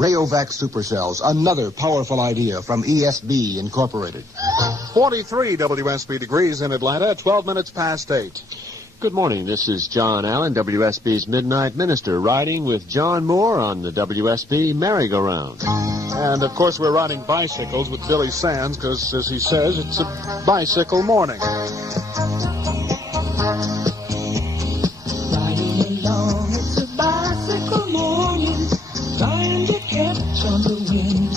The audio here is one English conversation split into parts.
Rayovac Supercells, another powerful idea from ESB Incorporated. 43 WSB degrees in Atlanta, 12 minutes past 8. Good morning. This is John Allen, WSB's Midnight Minister, riding with John Moore on the WSB merry-go-round. And, of course, we're riding bicycles with Billy Sands because, as he says, it's a bicycle morning. Riding along, it's a bicycle morning, trying to catch on the wind.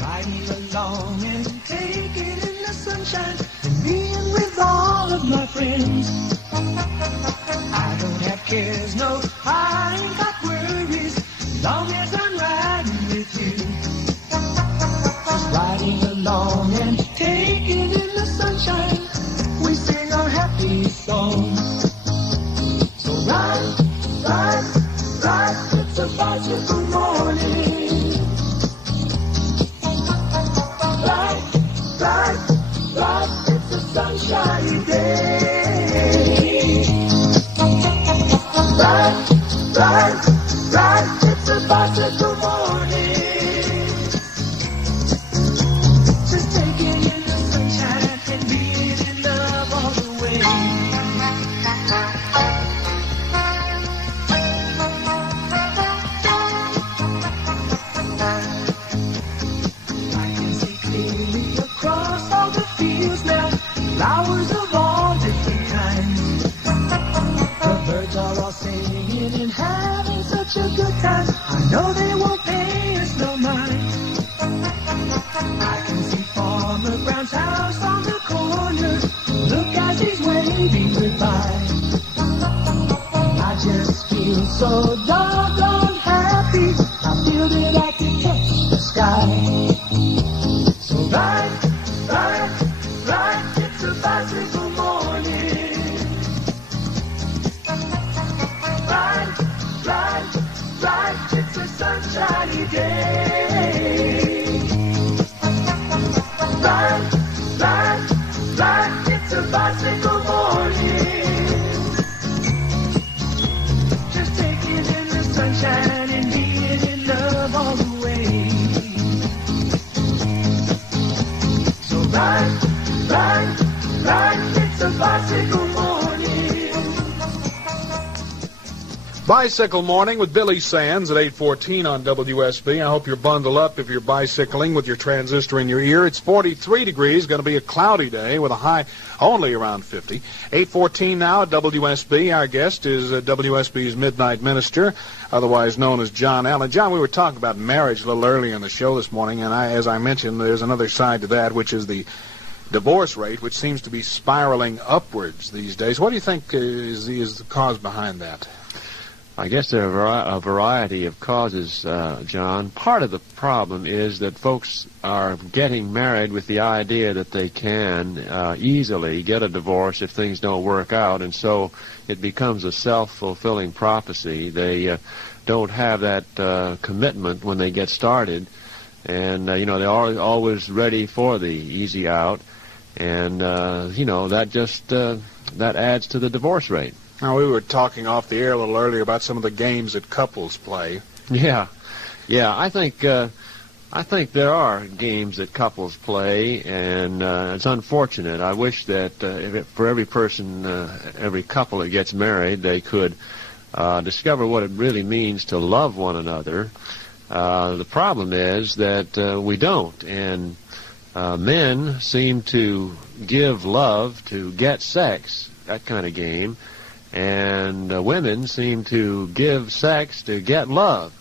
Riding along and taking in the sunshine and being with all of my friends. I don't have cares, no, I ain't got worries, long as I'm riding with you. Just riding along and taking in the sunshine, we sing our happy song. So ride, ride, ride, it's a bicycle morning. Ride, ride, ride, it's a sunshiny day. Ride, ride, ride, it's a bicycle morning. Just taking in the sunshine and being in love all the way. I can see clearly across all the fields now, flowers of all different kinds. The birds are all singing and having such a good time. I know they won't pay us no mind. I can see Farmer Brown's house on the corner. Look as he's waving goodbye. I just feel so doggone happy. I feel that I can touch the sky. So ride, ride, ride, it's a bicycle morning. Ride, ride, ride, it's a sunshiny day. Ride, ride, ride, it's a bicycle morning. Just taking in the sunshine and being in love all the way. So ride, ride, ride, it's a bicycle morning. Bicycle morning with Billy Sands at 8:14 on WSB. I hope you're bundled up if you're bicycling with your transistor in your ear. It's 43 degrees, going to be a cloudy day with a high only around 50. 8:14 now at WSB. Our guest is WSB's Midnight Minister, otherwise known as John Allen. John, we were talking about marriage a little earlier in the show this morning, and as I mentioned, there's another side to that, which is the divorce rate, which seems to be spiraling upwards these days. What do you think is the cause behind that? I guess there are a variety of causes, John. Part of the problem is that folks are getting married with the idea that they can easily get a divorce if things don't work out, and so it becomes a self-fulfilling prophecy. They don't have that commitment when they get started, and they're always ready for the easy out, and that just that adds to the divorce rate. Now, we were talking off the air a little earlier about some of the games that couples play. Yeah. I think there are games that couples play, and it's unfortunate. I wish that for every person, every couple that gets married, they could discover what it really means to love one another. The problem is that we don't, and men seem to give love to get sex, that kind of game. And women seem to give sex to get love.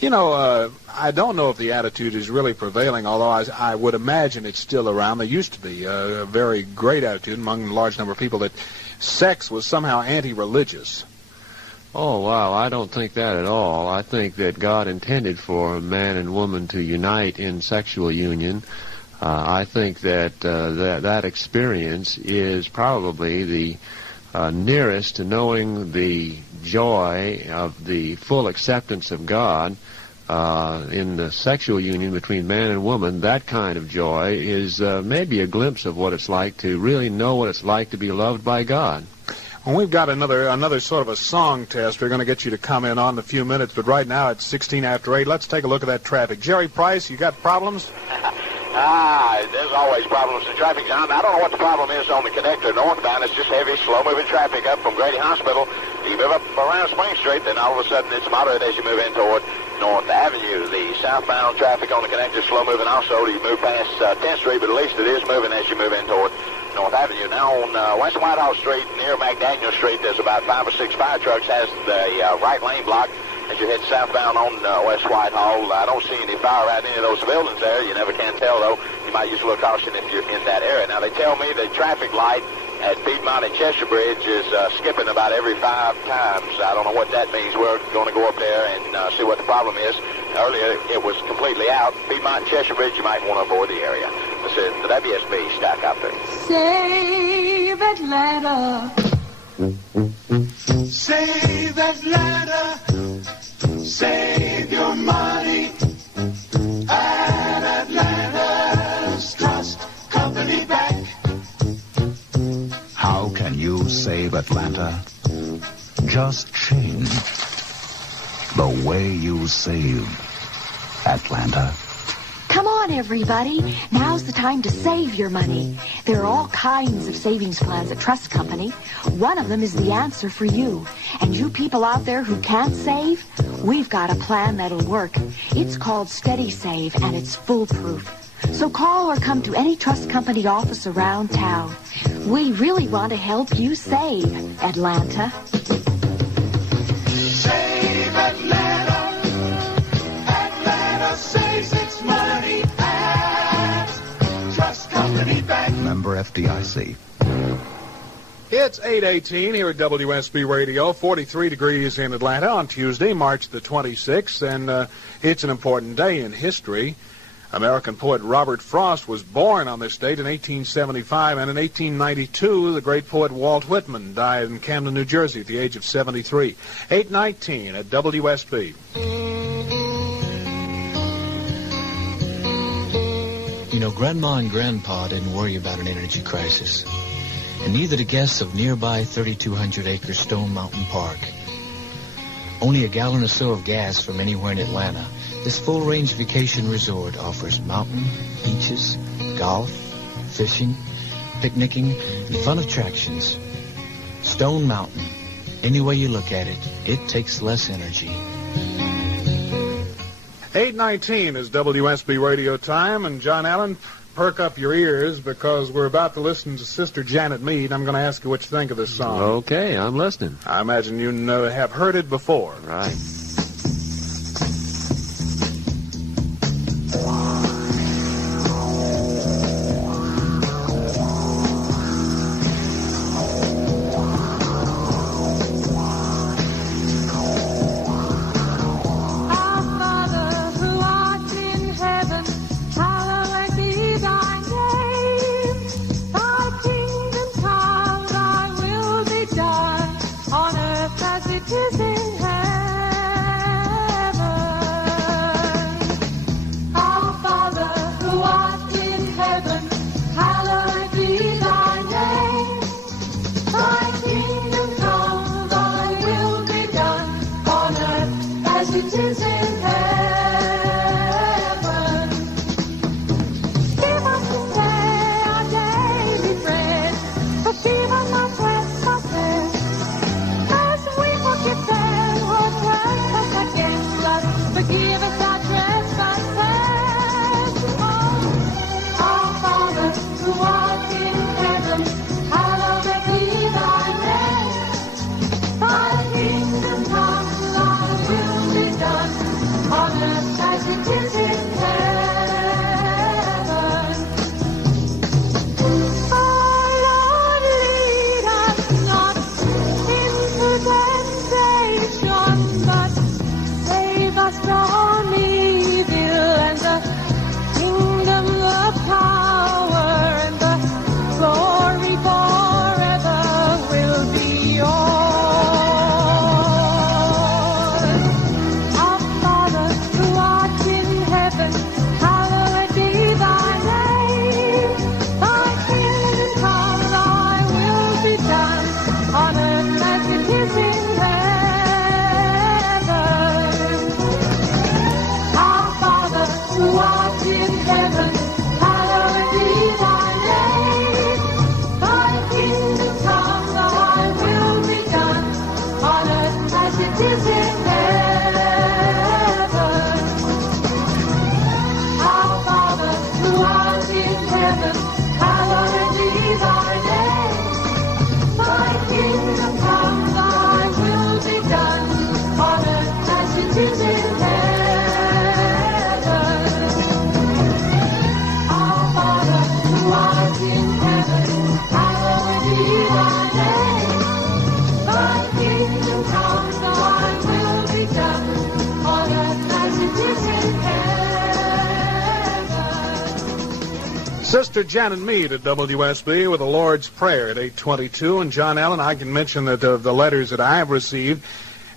I don't know if the attitude is really prevailing, although I would imagine it's still around. There used to be a very great attitude among a large number of people that sex was somehow anti-religious. Oh, wow, I don't think that at all. I think that God intended for a man and woman to unite in sexual union. I think that that experience is probably the nearest to knowing the joy of the full acceptance of God in the sexual union between man and woman. That kind of joy is maybe a glimpse of what it's like to really know what it's like to be loved by God. Well, we've got another sort of a song test we're going to get you to comment on in a few minutes, but right now it's 16 after 8. Let's take a look at that traffic. Jerry Price, you got problems? There's always problems in traffic, John. I don't know what the problem is on the connector northbound. It's just heavy, slow-moving traffic up from Grady Hospital. You move up around Spring Street, then all of a sudden it's moderate as you move in toward North Avenue. The southbound traffic on the connector is slow-moving also. You move past 10th Street, but at least it is moving as you move in toward North Avenue. Now on West Whitehall Street near McDaniel Street, there's about 5 or 6 fire trucks. Has the right lane blocked as you head southbound on West Whitehall. I don't see any fire around any of those buildings there. You never can tell, though. You might use a little caution if you're in that area. Now, they tell me the traffic light at Piedmont and Chester Bridge is skipping about every 5 times. I don't know what that means. We're going to go up there and see what the problem is. Earlier, it was completely out. Piedmont and Chester Bridge, you might want to avoid the area. This is the WSB Stack Outfit. Save Atlanta. Save Atlanta. Save your money at Atlanta's Trust Company Bank. How can you save Atlanta? Just change the way you save Atlanta. Come on, everybody. Now's the time to save your money. There are all kinds of savings plans at Trust Company. One of them is the answer for you. And you people out there who can't save, we've got a plan that'll work. It's called Steady Save, and it's foolproof. So call or come to any Trust Company office around town. We really want to help you save, Atlanta. Save Atlanta. Atlanta saves its money at Trust Company Bank. Member FDIC. It's 8:18 here at WSB Radio, 43 degrees in Atlanta on Tuesday, March the 26th, and it's an important day in history. American poet Robert Frost was born on this date in 1875, and in 1892, the great poet Walt Whitman died in Camden, New Jersey at the age of 73. 8:19 at WSB. You know, Grandma and Grandpa didn't worry about an energy crisis, and neither the guests of nearby 3,200-acre Stone Mountain Park. Only a gallon or so of gas from anywhere in Atlanta, this full-range vacation resort offers mountain, beaches, golf, fishing, picnicking, and fun attractions. Stone Mountain. Any way you look at it, it takes less energy. 8:19 is WSB Radio time, and John Allen, perk up your ears because we're about to listen to Sister Janet Mead. I'm going to ask you what you think of this song. Okay, I'm listening. I imagine you have heard it before. Right. Save us from messages in heaven. Our Father who art in heaven, hallowed be thy name. Thy kingdom come, thy will be done, on earth as it is in heaven. Sister Janet Mead at WSB with the Lord's Prayer at 8:22. And John Allen, I can mention that of the letters that I have received,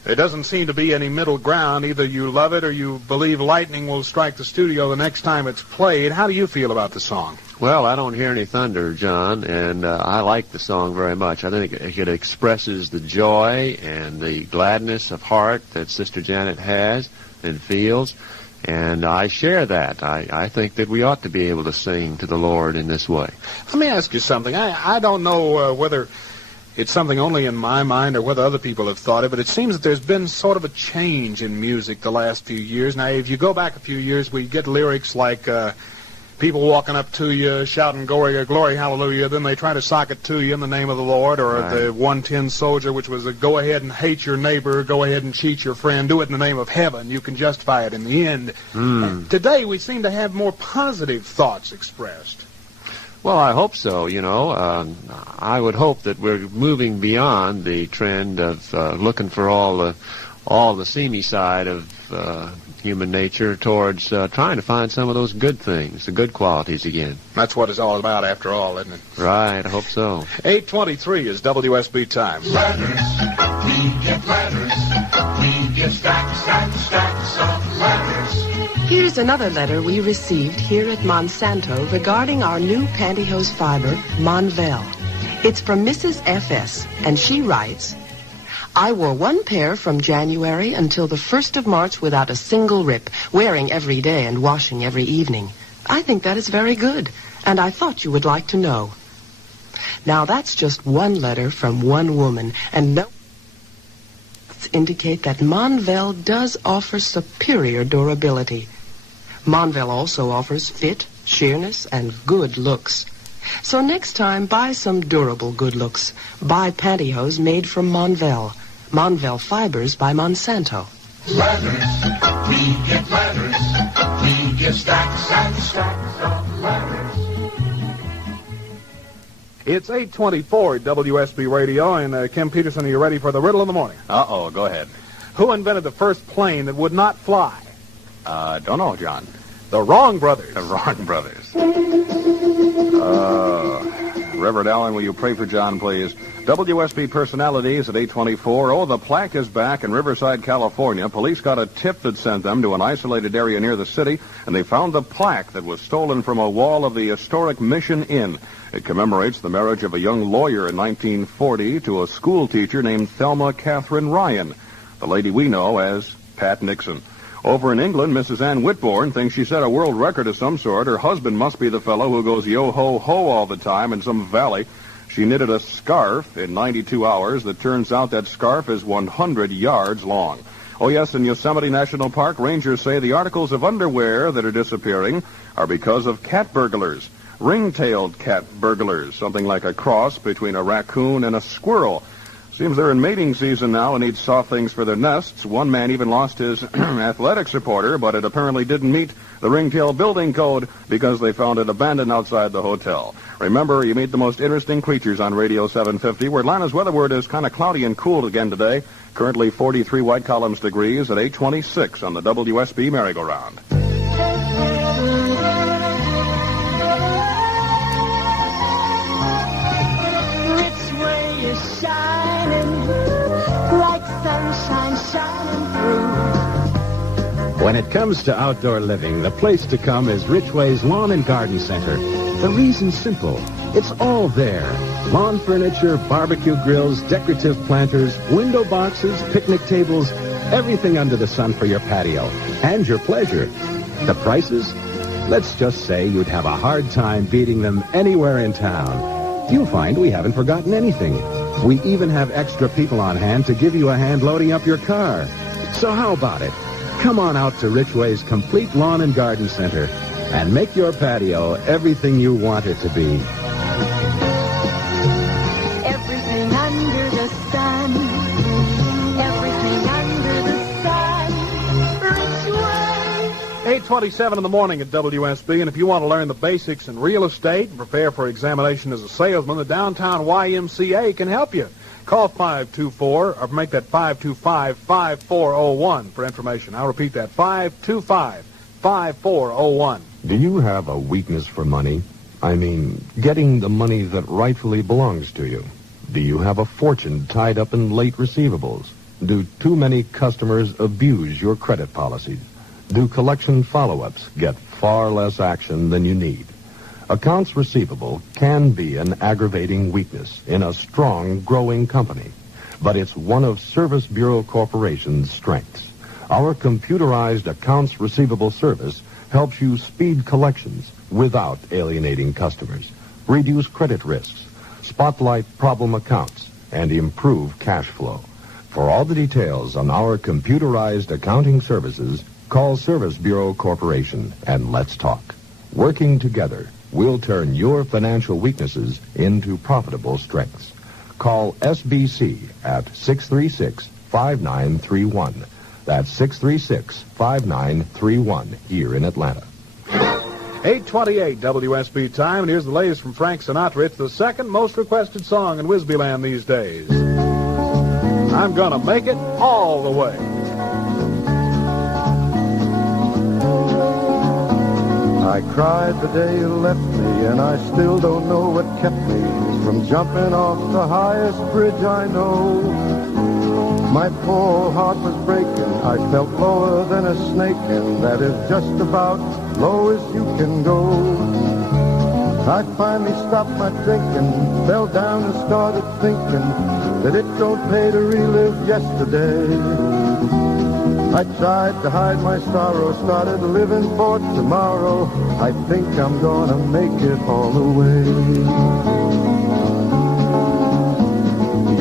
there doesn't seem to be any middle ground. Either you love it or you believe lightning will strike the studio the next time it's played. How do you feel about the song? Well, I don't hear any thunder, John, and I like the song very much. I think it expresses the joy and the gladness of heart that Sister Janet has and feels, and I share that. I think that we ought to be able to sing to the Lord in this way. Let me ask you something. I don't know whether it's something only in my mind or whether other people have thought it, but it seems that there's been sort of a change in music the last few years. Now, if you go back a few years, we get lyrics like people walking up to you shouting glory, glory, hallelujah, then they try to sock it to you in the name of the Lord, or Right. the 110 Soldier, which was a go ahead and hate your neighbor, go ahead and cheat your friend, do it in the name of heaven, you can justify it in the end. Today we seem to have more positive thoughts expressed. Well, I hope so, you know. I would hope that we're moving beyond the trend of looking for all the seamy side of human nature towards trying to find some of those good things, the good qualities again. That's what it's all about after all, isn't it? Right, I hope so. 8:23 is WSB time. Letters, we get letters. We get stacks and stacks of letters. Here's another letter we received here at Monsanto regarding our new pantyhose fiber, Monvel. It's from Mrs. F.S., and she writes, I wore one pair from January until the 1st of March without a single rip, wearing every day and washing every evening. I think that is very good, and I thought you would like to know. Now, that's just one letter from one woman, and no indicate that Monvel does offer superior durability. Monvel also offers fit, sheerness, and good looks. So next time, buy some durable good looks. Buy pantyhose made from Monvel. Monvel Fibers by Monsanto. Letters, we get letters. We get stacks and stacks of letters. It's 8:24 at WSB Radio, and Kim Peterson, are you ready for the riddle of the morning? Uh-oh, go ahead. Who invented the first plane that would not fly? Don't know, John. The Wrong Brothers. The Wrong Brothers. Reverend Allen, will you pray for John, please? WSB personalities at 8:24. Oh, the plaque is back in Riverside, California. Police got a tip that sent them to an isolated area near the city, and they found the plaque that was stolen from a wall of the historic Mission Inn. It commemorates the marriage of a young lawyer in 1940 to a school teacher named Thelma Catherine Ryan, the lady we know as Pat Nixon. Over in England, Mrs. Ann Whitbourne thinks she set a world record of some sort. Her husband must be the fellow who goes yo-ho-ho all the time in some valley. She knitted a scarf in 92 hours that turns out that scarf is 100 yards long. Oh, yes, in Yosemite National Park, rangers say the articles of underwear that are disappearing are because of cat burglars. Ring-tailed cat burglars, something like a cross between a raccoon and a squirrel. Seems they're in mating season now and need soft things for their nests. One man even lost his athletic supporter, but it apparently didn't meet the ringtail building code because they found it abandoned outside the hotel. Remember, you meet the most interesting creatures on Radio 750, where Atlanta's weather word is kind of cloudy and cool again today. Currently 43 white columns degrees at 8:26 on the WSB merry-go-round. When it comes to outdoor living, the place to come is Richway's Lawn and Garden Center. The reason's simple. It's all there. Lawn furniture, barbecue grills, decorative planters, window boxes, picnic tables, everything under the sun for your patio. And your pleasure. The prices? Let's just say you'd have a hard time beating them anywhere in town. You'll find we haven't forgotten anything. We even have extra people on hand to give you a hand loading up your car. So how about it? Come on out to Richway's Complete Lawn and Garden Center and make your patio everything you want it to be. Everything under the sun. Everything under the sun. 8:27 in the morning at WSB, and if you want to learn the basics in real estate and prepare for examination as a salesman, the Downtown YMCA can help you. Call 524, or make that 525-5401 for information. I'll repeat that, 525-5401. Do you have a weakness for money? I mean, getting the money that rightfully belongs to you. Do you have a fortune tied up in late receivables? Do too many customers abuse your credit policies? Do collection follow-ups get far less action than you need? Accounts receivable can be an aggravating weakness in a strong, growing company, but it's one of Service Bureau Corporation's strengths. Our computerized accounts receivable service helps you speed collections without alienating customers, reduce credit risks, spotlight problem accounts, and improve cash flow. For all the details on our computerized accounting services, call Service Bureau Corporation and let's talk. Working together, we'll turn your financial weaknesses into profitable strengths. Call SBC at 636-5931. That's 636-5931 here in Atlanta. 8:28 WSB time, and here's the latest from Frank Sinatra. It's the second most requested song in Whizbyland these days. I'm gonna make it all the way. I cried the day you left me, and I still don't know what kept me from jumping off the highest bridge I know. My poor heart was breaking, I felt lower than a snake, and that is just about low as you can go. I finally stopped my drinking, fell down and started thinking that it don't pay to relive yesterday. I tried to hide my sorrow, started living for tomorrow. I think I'm gonna make it all the way.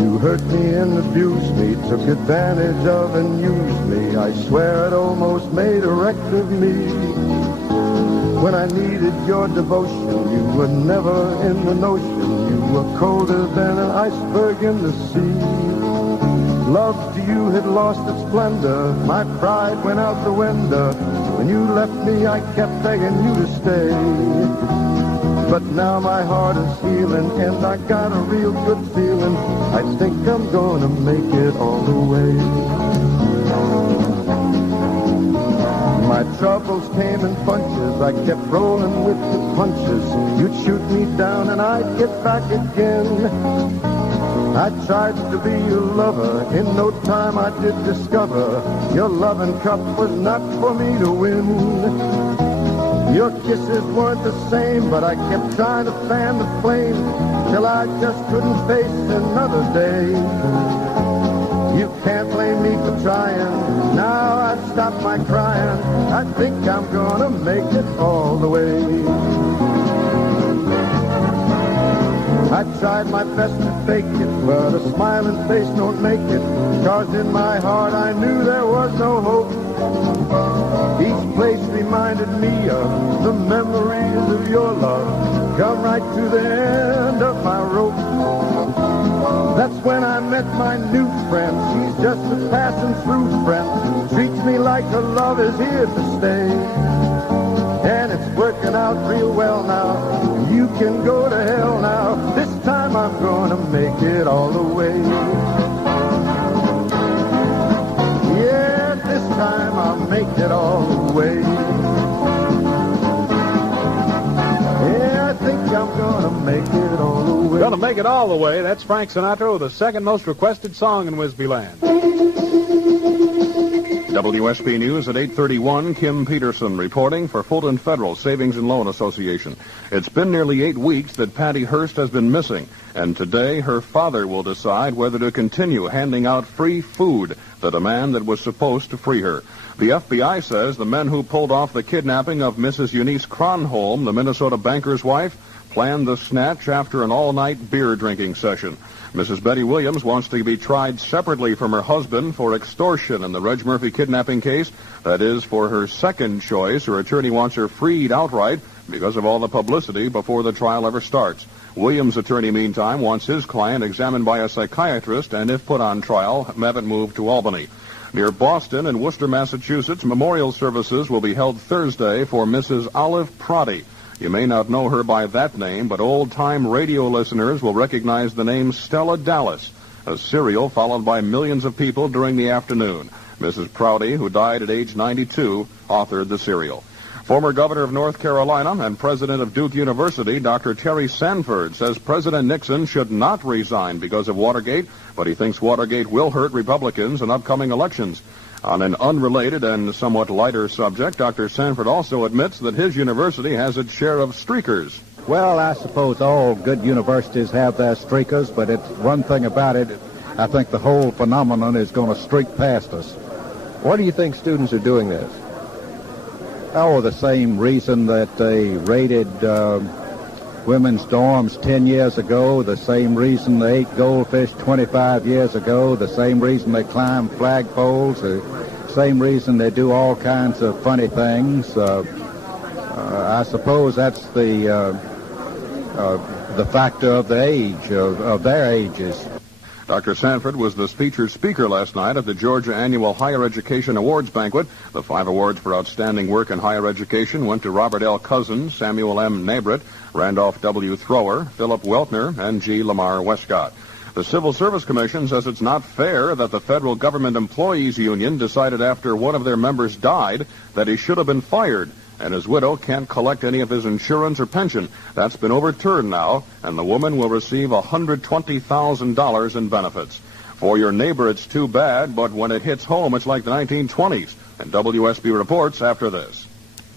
You hurt me and abused me, took advantage of and used me. I swear it almost made a wreck of me. When I needed your devotion, you were never in the notion. You were colder than an iceberg in the sea. Love to you had lost its splendor. My pride went out the window. When you left me, I kept begging you to stay. But now my heart is healing, and I got a real good feeling. I think I'm gonna make it all the way. My troubles came in bunches. I kept rolling with the punches. You'd shoot me down, and I'd get back again. I tried to be your lover. In no time I did discover your loving cup was not for me to win. Your kisses weren't the same, but I kept trying to fan the flame till I just couldn't face another day. You can't blame me for trying. Now I've stopped my crying. I think I'm gonna make it all the way. I tried my best to fake it, but a smiling face don't make it. 'Cause in my heart I knew there was no hope. Each place reminded me of the memories of your love. Come right to the end of my rope. That's when I met my new friend. She's just a passing through friend. Treats me like her love is here to stay. And it's working out real well now. You can go to hell now. This time I'm gonna make it all the way. Yeah, this time I'll make it all the way. Yeah, I think I'm gonna make it all the way. Gonna make it all the way. That's Frank Sinatra with the second most requested song in Whizbyland. WSB News at 8:31, Kim Peterson reporting for Fulton Federal Savings and Loan Association. It's been nearly 8 weeks that Patty Hearst has been missing, and today her father will decide whether to continue handing out free food, the demand that was supposed to free her. The FBI says the men who pulled off the kidnapping of Mrs. Eunice Kronholm, the Minnesota banker's wife, planned the snatch after an all-night beer drinking session. Mrs. Betty Williams wants to be tried separately from her husband for extortion in the Reg Murphy kidnapping case. That is for her second choice. Her attorney wants her freed outright because of all the publicity before the trial ever starts. Williams' attorney, meantime, wants his client examined by a psychiatrist and, if put on trial, have it moved to Albany. Near Boston and Worcester, Massachusetts, memorial services will be held Thursday for Mrs. Olive Proddy. You may not know her by that name, but old-time radio listeners will recognize the name Stella Dallas, a serial followed by millions of people during the afternoon. Mrs. Prouty, who died at age 92, authored the serial. Former governor of North Carolina and president of Duke University, Dr. Terry Sanford, says President Nixon should not resign because of Watergate, but he thinks Watergate will hurt Republicans in upcoming elections. On an unrelated and somewhat lighter subject, Dr. Sanford also admits that his university has its share of streakers. Well, I suppose all good universities have their streakers, but it's one thing about it, I think the whole phenomenon is going to streak past us. Why do you think students are doing this? Oh, the same reason that they raided women's dorms 10 years ago, the same reason they ate goldfish 25 years ago, the same reason they climb flagpoles, the same reason they do all kinds of funny things. I suppose that's the factor of the age, of their ages. Dr. Sanford was the featured speaker last night at the Georgia Annual Higher Education Awards Banquet. The 5 awards for outstanding work in higher education went to Robert L. Cousins, Samuel M. Nabrett, Randolph W. Thrower, Philip Weltner, and G. Lamar Westcott. The Civil Service Commission says it's not fair that the Federal Government Employees Union decided after one of their members died that he should have been fired, and his widow can't collect any of his insurance or pension. That's been overturned now, and the woman will receive $120,000 in benefits. For your neighbor, it's too bad, but when it hits home, it's like the 1920s. And WSB reports after this.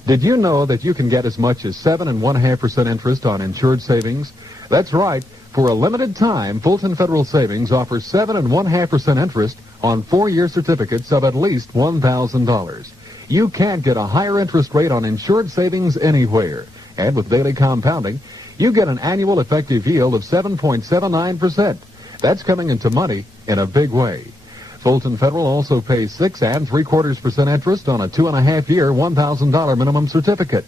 Did you know that you can get as much as 7.5% interest on insured savings? That's right. For a limited time, Fulton Federal Savings offers 7.5% interest on 4-year certificates of at least $1,000. You can't get a higher interest rate on insured savings anywhere. And with daily compounding, you get an annual effective yield of 7.79%. That's coming into money in a big way. Fulton Federal also pays 6 3/4% interest on a 2.5-year $1,000 minimum certificate.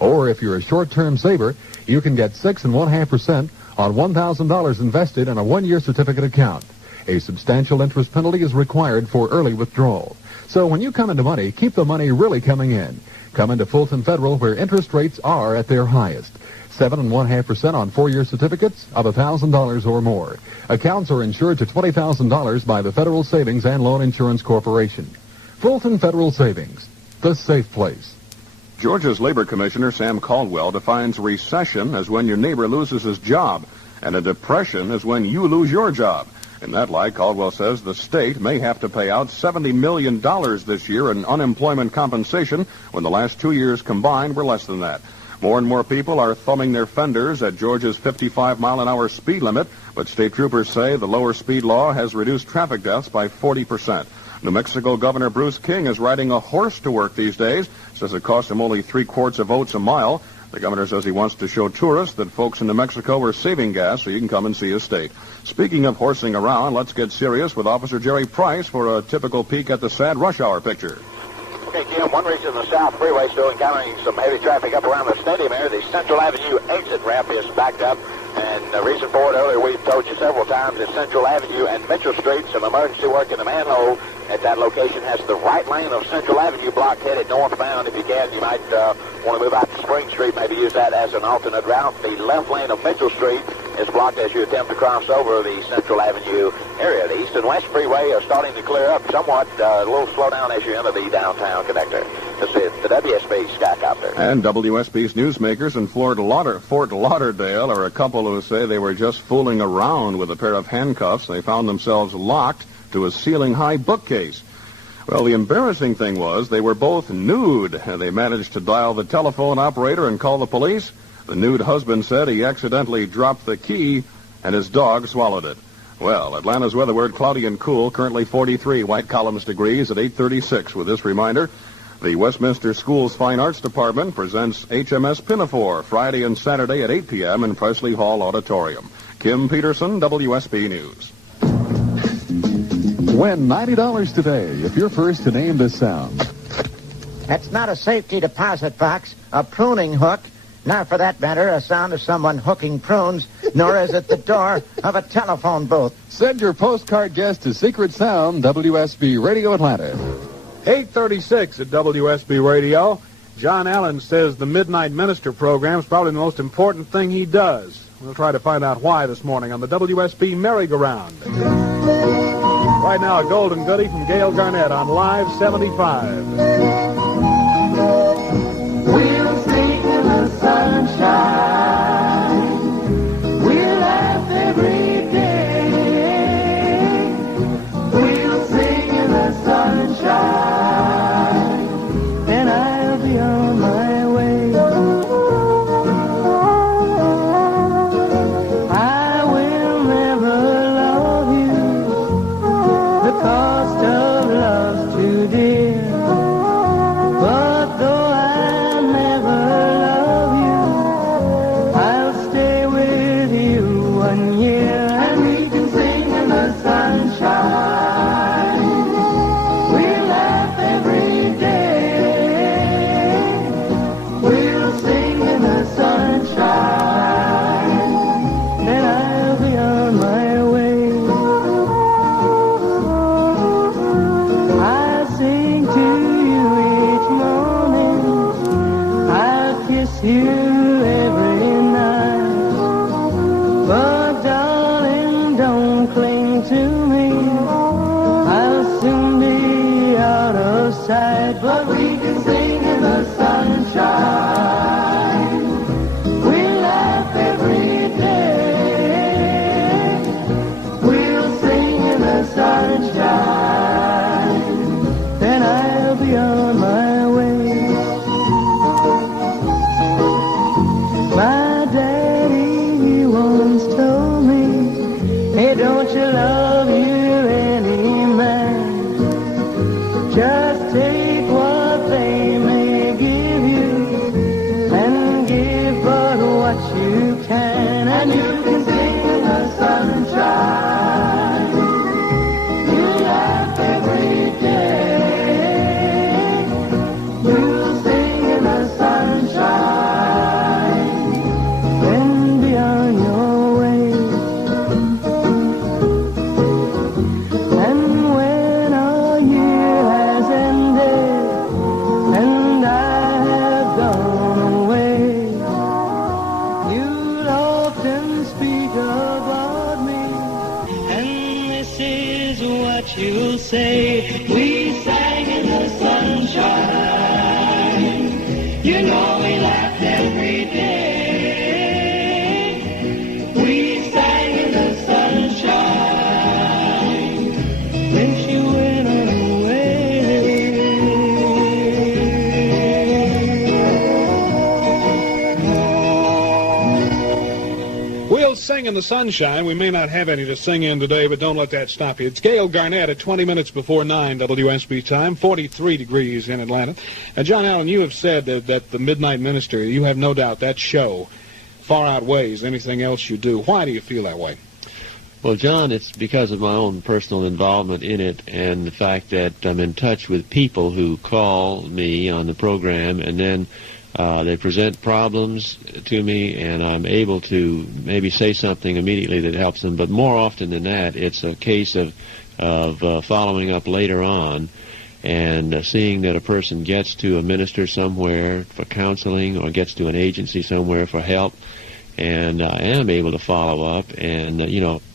Or if you're a short-term saver, you can get 6.5% on $1,000 invested in a 1-year certificate account. A substantial interest penalty is required for early withdrawal. So when you come into money, keep the money really coming in. Come into Fulton Federal where interest rates are at their highest. 7.5% on 4-year certificates of $1,000 or more. Accounts are insured to $20,000 by the Federal Savings and Loan Insurance Corporation. Fulton Federal Savings, the safe place. Georgia's Labor Commissioner Sam Caldwell defines recession as when your neighbor loses his job, and a depression is when you lose your job. In that light, Caldwell says the state may have to pay out $70 million this year in unemployment compensation when the last 2 years combined were less than that. More and more people are thumbing their fenders at Georgia's 55-mile-an-hour speed limit, but state troopers say the lower speed law has reduced traffic deaths by 40%. New Mexico Governor Bruce King is riding a horse to work these days. Says it costs him only 3 quarts of oats a mile. The governor says he wants to show tourists that folks in New Mexico are saving gas so you can come and see his state. Speaking of horsing around, let's get serious with Officer Jerry Price for a typical peek at the sad rush hour picture. Okay, Kim, one reason the South Freeway is still encountering some heavy traffic up around the stadium area. The Central Avenue exit ramp is backed up, and the reason for it earlier we've told you several times is Central Avenue and Mitchell Street. Some emergency work in the manhole at that location has the right lane of Central Avenue blocked headed northbound. If you can, you might want to move out to Spring Street, maybe use that as an alternate route. The left lane of Mitchell Street is blocked as you attempt to cross over the Central Avenue area. The East and West Freeway are starting to clear up somewhat. A little slowdown as you enter the downtown connector. This is the WSB Skycopter. And WSB's newsmakers in Fort Lauderdale are a couple who say they were just fooling around with a pair of handcuffs. They found themselves locked to a ceiling-high bookcase. Well, the embarrassing thing was they were both nude, and they managed to dial the telephone operator and call the police. The nude husband said he accidentally dropped the key, and his dog swallowed it. Well, Atlanta's weather word, cloudy and cool, currently 43 white columns degrees at 8:36. With this reminder, the Westminster Schools Fine Arts Department presents HMS Pinafore Friday and Saturday at 8 p.m. in Presley Hall Auditorium. Kim Peterson, WSB News. Win $90 today if you're first to name this sound. That's not a safety deposit box, a pruning hook. Not for that matter, a sound of someone hooking prunes. nor is it the door of a telephone booth. Send your postcard guest to Secret Sound, WSB Radio Atlanta. 8:36 at WSB Radio. John Allen says the Midnight Minister program is probably the most important thing he does. We'll try to find out why this morning on the WSB merry-go-round. Right now, a golden goodie from Gail Garnett on Live 75. We'll sing in the sunshine. We'll laugh every day. We'll sing in the sunshine. And I'll be on my way. I will never love you. The cost of love's too dear. But though I never love you, I'll stay with you 1 year. And we can sing in the sunshine. We'll laugh every day. We'll sing in the sunshine. Then I'll be on my way. I'll sing to you each morning. I'll kiss you every night. But darling, don't cling to me. I'll soon be out of sight. But we can sing in the sunshine. We'll laugh every day. We'll sing in the sunshine. Then I'll be on my way. My daddy, he once told me, hey, don't you love you any man? Just take what they may give you and give but what you can. And you can sing in the sunshine. You laugh every day. You'll sing in the sunshine. Then be on your way. And when our year has ended and I have gone away, you'll often speak about me, and this is what you'll say. We sang in the sunshine. You know we laughed every day. We sang in the sunshine. Then she went away. We'll sing in the sunshine. We may not have any to sing in today, but don't let that stop you. It's Gail Garnett at 20 minutes before 9 WSB time, 43 degrees in Atlanta. John Allen, you have said that the Midnight Minister, you have no doubt that show far outweighs anything else you do. Why do you feel that way? Well, John, it's because of my own personal involvement in it and the fact that I'm in touch with people who call me on the program, and then they present problems to me, and I'm able to maybe say something immediately that helps them. But more often than that, it's a case of following up later on and seeing that a person gets to a minister somewhere for counseling or gets to an agency somewhere for help, and I am able to follow up and,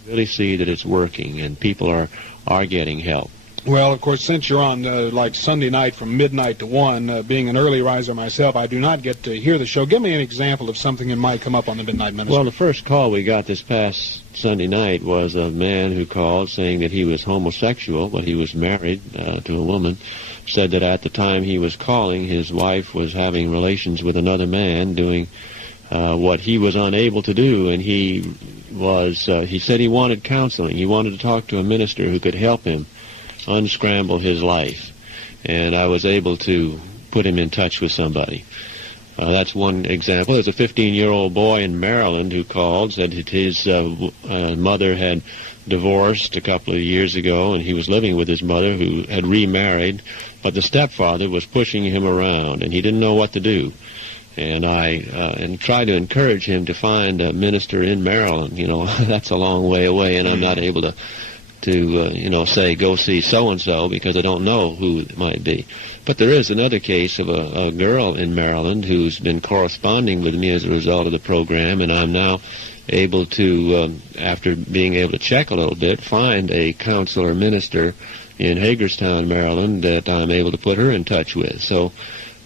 really see that it's working and people are getting help. Well, of course, since you're on like Sunday night from midnight to 1, being an early riser myself, I do not get to hear the show. Give me an example of something that might come up on the Midnight Minister. Well, the first call we got this past Sunday night was a man who called saying that he was homosexual, but he was married to a woman. Said that at the time he was calling, his wife was having relations with another man, doing what he was unable to do, and he said he wanted counseling. He wanted to talk to a minister who could help him unscramble his life, and I was able to put him in touch with somebody. That's one example. There's a 15-year-old boy in Maryland who called, said that his mother had divorced a couple of years ago, and he was living with his mother, who had remarried, but the stepfather was pushing him around, and he didn't know what to do. And I try to encourage him to find a minister in Maryland. You know, that's a long way away, and I'm not able to say, go see so-and-so, because I don't know who it might be. But there is another case of a girl in Maryland who's been corresponding with me as a result of the program, and I'm now able to, after being able to check a little bit, find a counselor minister in Hagerstown, Maryland, that I'm able to put her in touch with. So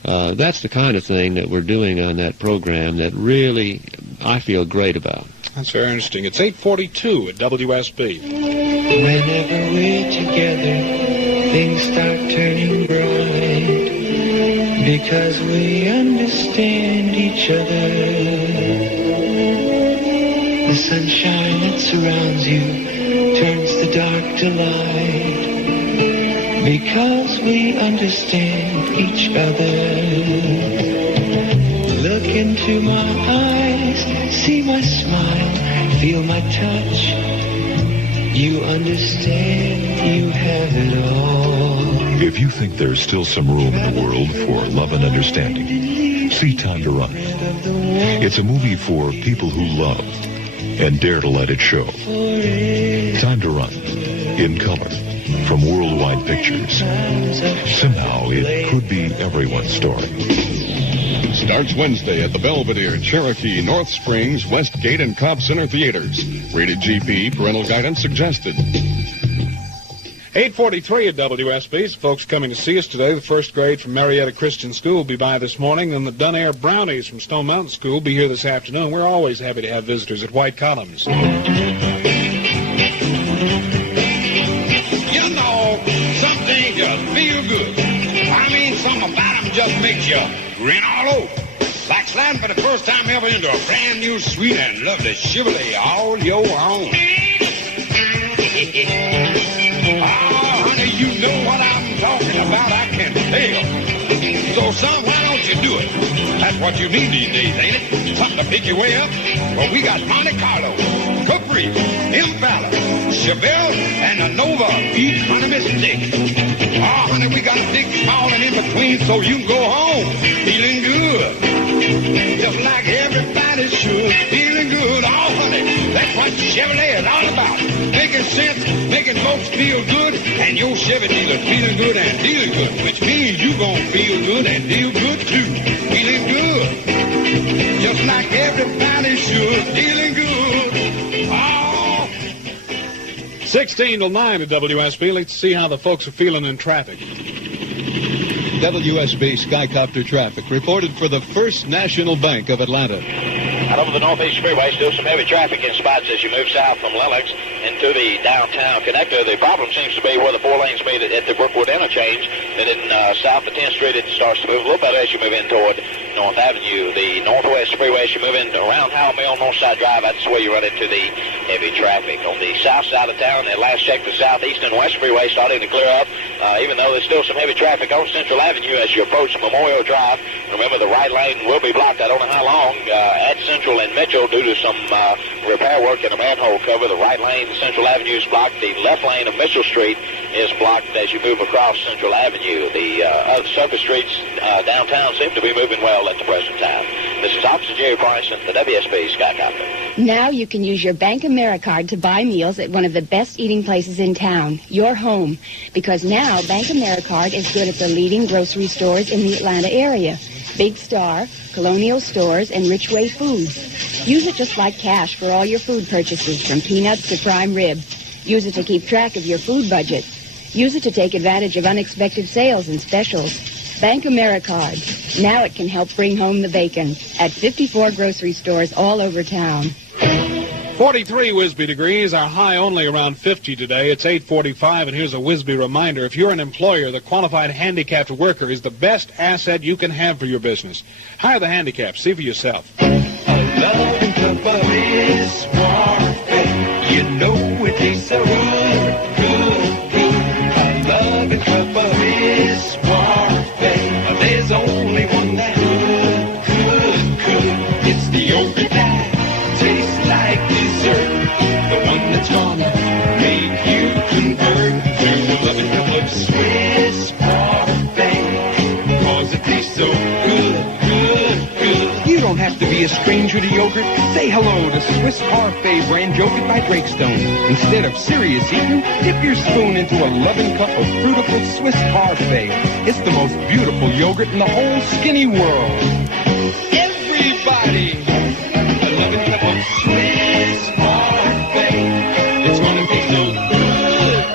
that's the kind of thing that we're doing on that program that really I feel great about. That's very interesting. It's 8:42 at WSB. Whenever we're together, things start turning bright, because we understand each other. The sunshine that surrounds you turns the dark to light, because we understand each other. Look into my eyes, see my smile, feel my touch. You understand, you have it all. If you think there's still some room in the world for love and understanding, see Time to Run. It's a movie for people who love and dare to let it show. Time to Run, in color, from Worldwide Pictures. Somehow it could be everyone's story. Starts Wednesday at the Belvedere, Cherokee, North Springs, Westgate, and Cobb Center Theaters. Rated GP, parental guidance suggested. 8:43 at WSB. Some folks coming to see us today. The first grade from Marietta Christian School will be by this morning, and the Dunair Brownies from Stone Mountain School will be here this afternoon. We're always happy to have visitors at White Columns. You know, some things just feel good. I mean, something about them just makes you grin all over. Like sliding for the first time ever into a brand new, sweet and lovely Chevrolet all your own. Oh, honey, you know what I'm talking about, I can tell. So, son, why don't you do it? That's what you need these days, ain't it? Something to pick your way up? Well, we got Monte Carlo, Capri, Impala, Chevelle, and the Nova Economy Stick. Oh, honey, we got thick, small, and in between, so you can go home feeling good. Just like everybody should, feeling good. Oh, honey, that's what Chevrolet is all about. Making sense, making folks feel good, and your Chevy dealer feeling good and dealing good, which means you gonna feel good and deal good too. Feeling good. Just like everybody should, feeling good. Oh. 16 till 9 at WSB. Let's see how the folks are feeling in traffic. WSB Skycopter traffic reported for the First National Bank of Atlanta. Out over the Northeast Freeway, still some heavy traffic in spots as you move south from Lennox into the downtown connector. The problem seems to be where the 4 lanes meet at the Brookwood interchange. And then south of 10th Street, it starts to move a little better as you move in toward North Avenue. The Northwest Freeway, as you move in around Howell Mill, Northside Drive, that's where you run into the heavy traffic. On the south side of town, at last check, the Southeast and West Freeway starting to clear up, even though there's still some heavy traffic on Central Avenue as you approach Memorial Drive. Remember, the right lane will be blocked. I don't know how long at Central and Mitchell due to some repair work in a manhole cover. The right lane, Central Avenue, is blocked. The left lane of Mitchell Street is blocked as you move across Central Avenue. The other surface streets downtown seem to be moving well at the present time. This is Officer Jerry Price at the WSB Skycopter. Now you can use your Bank AmeriCard to buy meals at one of the best eating places in town, your home. Because now Bank AmeriCard is good at the leading grocery stores in the Atlanta area. Big Star, Colonial Stores, and Richway Foods. Use it just like cash for all your food purchases, from peanuts to prime rib. Use it to keep track of your food budget. Use it to take advantage of unexpected sales and specials. Bank AmeriCard. Now it can help bring home the bacon at 54 grocery stores all over town. 43 WSB degrees, our high only around 50 today. It's 8:45, and here's a WSB reminder. If you're an employer, the qualified handicapped worker is the best asset you can have for your business. Hire the handicapped. See for yourself. Loving company is warfare. You know it tastes so good, good, good. Loving company is warfare. There's only one that could. It's the yogurt that tastes like dessert. The one that's gonna make you convert to the loving cup of Swiss warfare. 'Cause it tastes so good, good, good. a stranger to yogurt? Say hello to Swiss Parfait brand yogurt by Breakstone. Instead of serious eating, dip your spoon into a loving cup of fruitful Swiss Parfait. It's the most beautiful yogurt in the whole skinny world. Everybody, a loving cup of Swiss Parfait. It's gonna taste so good.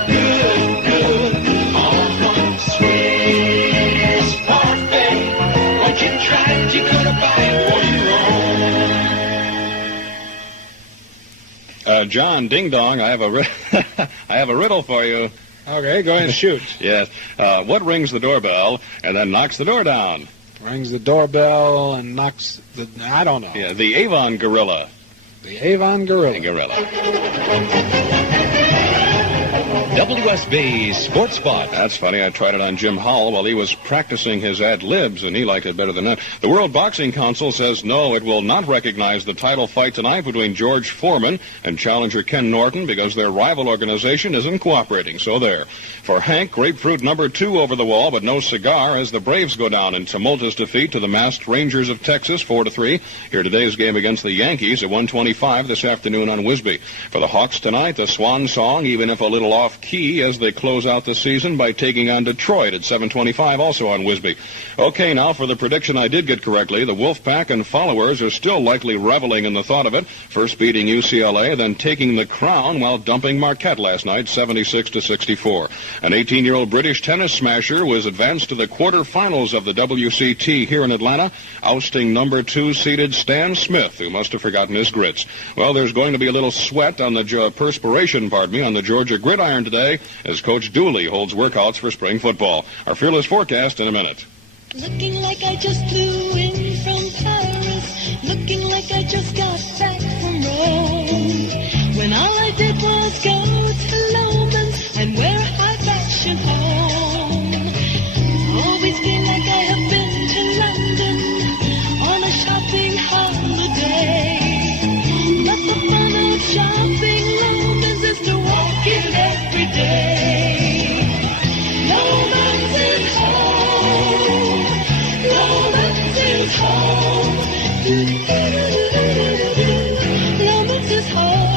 All from Swiss Parfait. Once you try it, you're gonna buy it for your own. John, ding dong, I have a riddle for you. Okay, go ahead and shoot. Yes. What rings the doorbell and then knocks the door down? Rings the doorbell and knocks the... I don't know. Yeah, the Avon Gorilla. The Avon Gorilla. WSB Sports Spot. That's funny. I tried it on Jim Howell while he was practicing his ad-libs, and he liked it better than that. The World Boxing Council says no, it will not recognize the title fight tonight between George Foreman and challenger Ken Norton because their rival organization isn't cooperating. So there. For Hank, grapefruit number 2 over the wall, but no cigar as the Braves go down in tumultuous defeat to the masked Rangers of Texas, 4-3. Here today's game against the Yankees at 1:25 this afternoon on WSB. For the Hawks tonight, the swan song, even if a little off-key, as they close out the season by taking on Detroit at 7:25, also on WSB. Okay, now for the prediction I did get correctly. The Wolfpack and followers are still likely reveling in the thought of it. First beating UCLA, then taking the crown while dumping Marquette last night, 76-64. An 18-year-old British tennis smasher was advanced to the quarterfinals of the WCT here in Atlanta, ousting number 2 seeded Stan Smith, who must have forgotten his grits. Well, there's going to be a little sweat on the perspiration on the Georgia gridiron today as Coach Dooley holds workouts for spring football. Our fearless forecast in a minute. Looking like I just flew in from Paris, looking like I just got back from Rome, when all I did was go to Loman's and wear a high fashion home. Always feel like I have been to London on a shopping holiday, but the fun of shopping Loman's is to walk in every day. Loman's is home. Loman's is home. Loman's is home.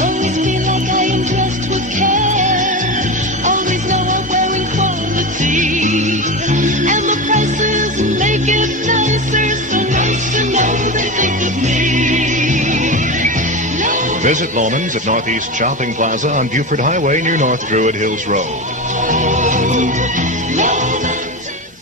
Always feel like I am dressed with care. Always know I'm wearing quality. And the prices make it nicer, so nice to know they think of me. Visit Loman's at Northeast Shopping Plaza on Buford Highway near North Druid Hills Road.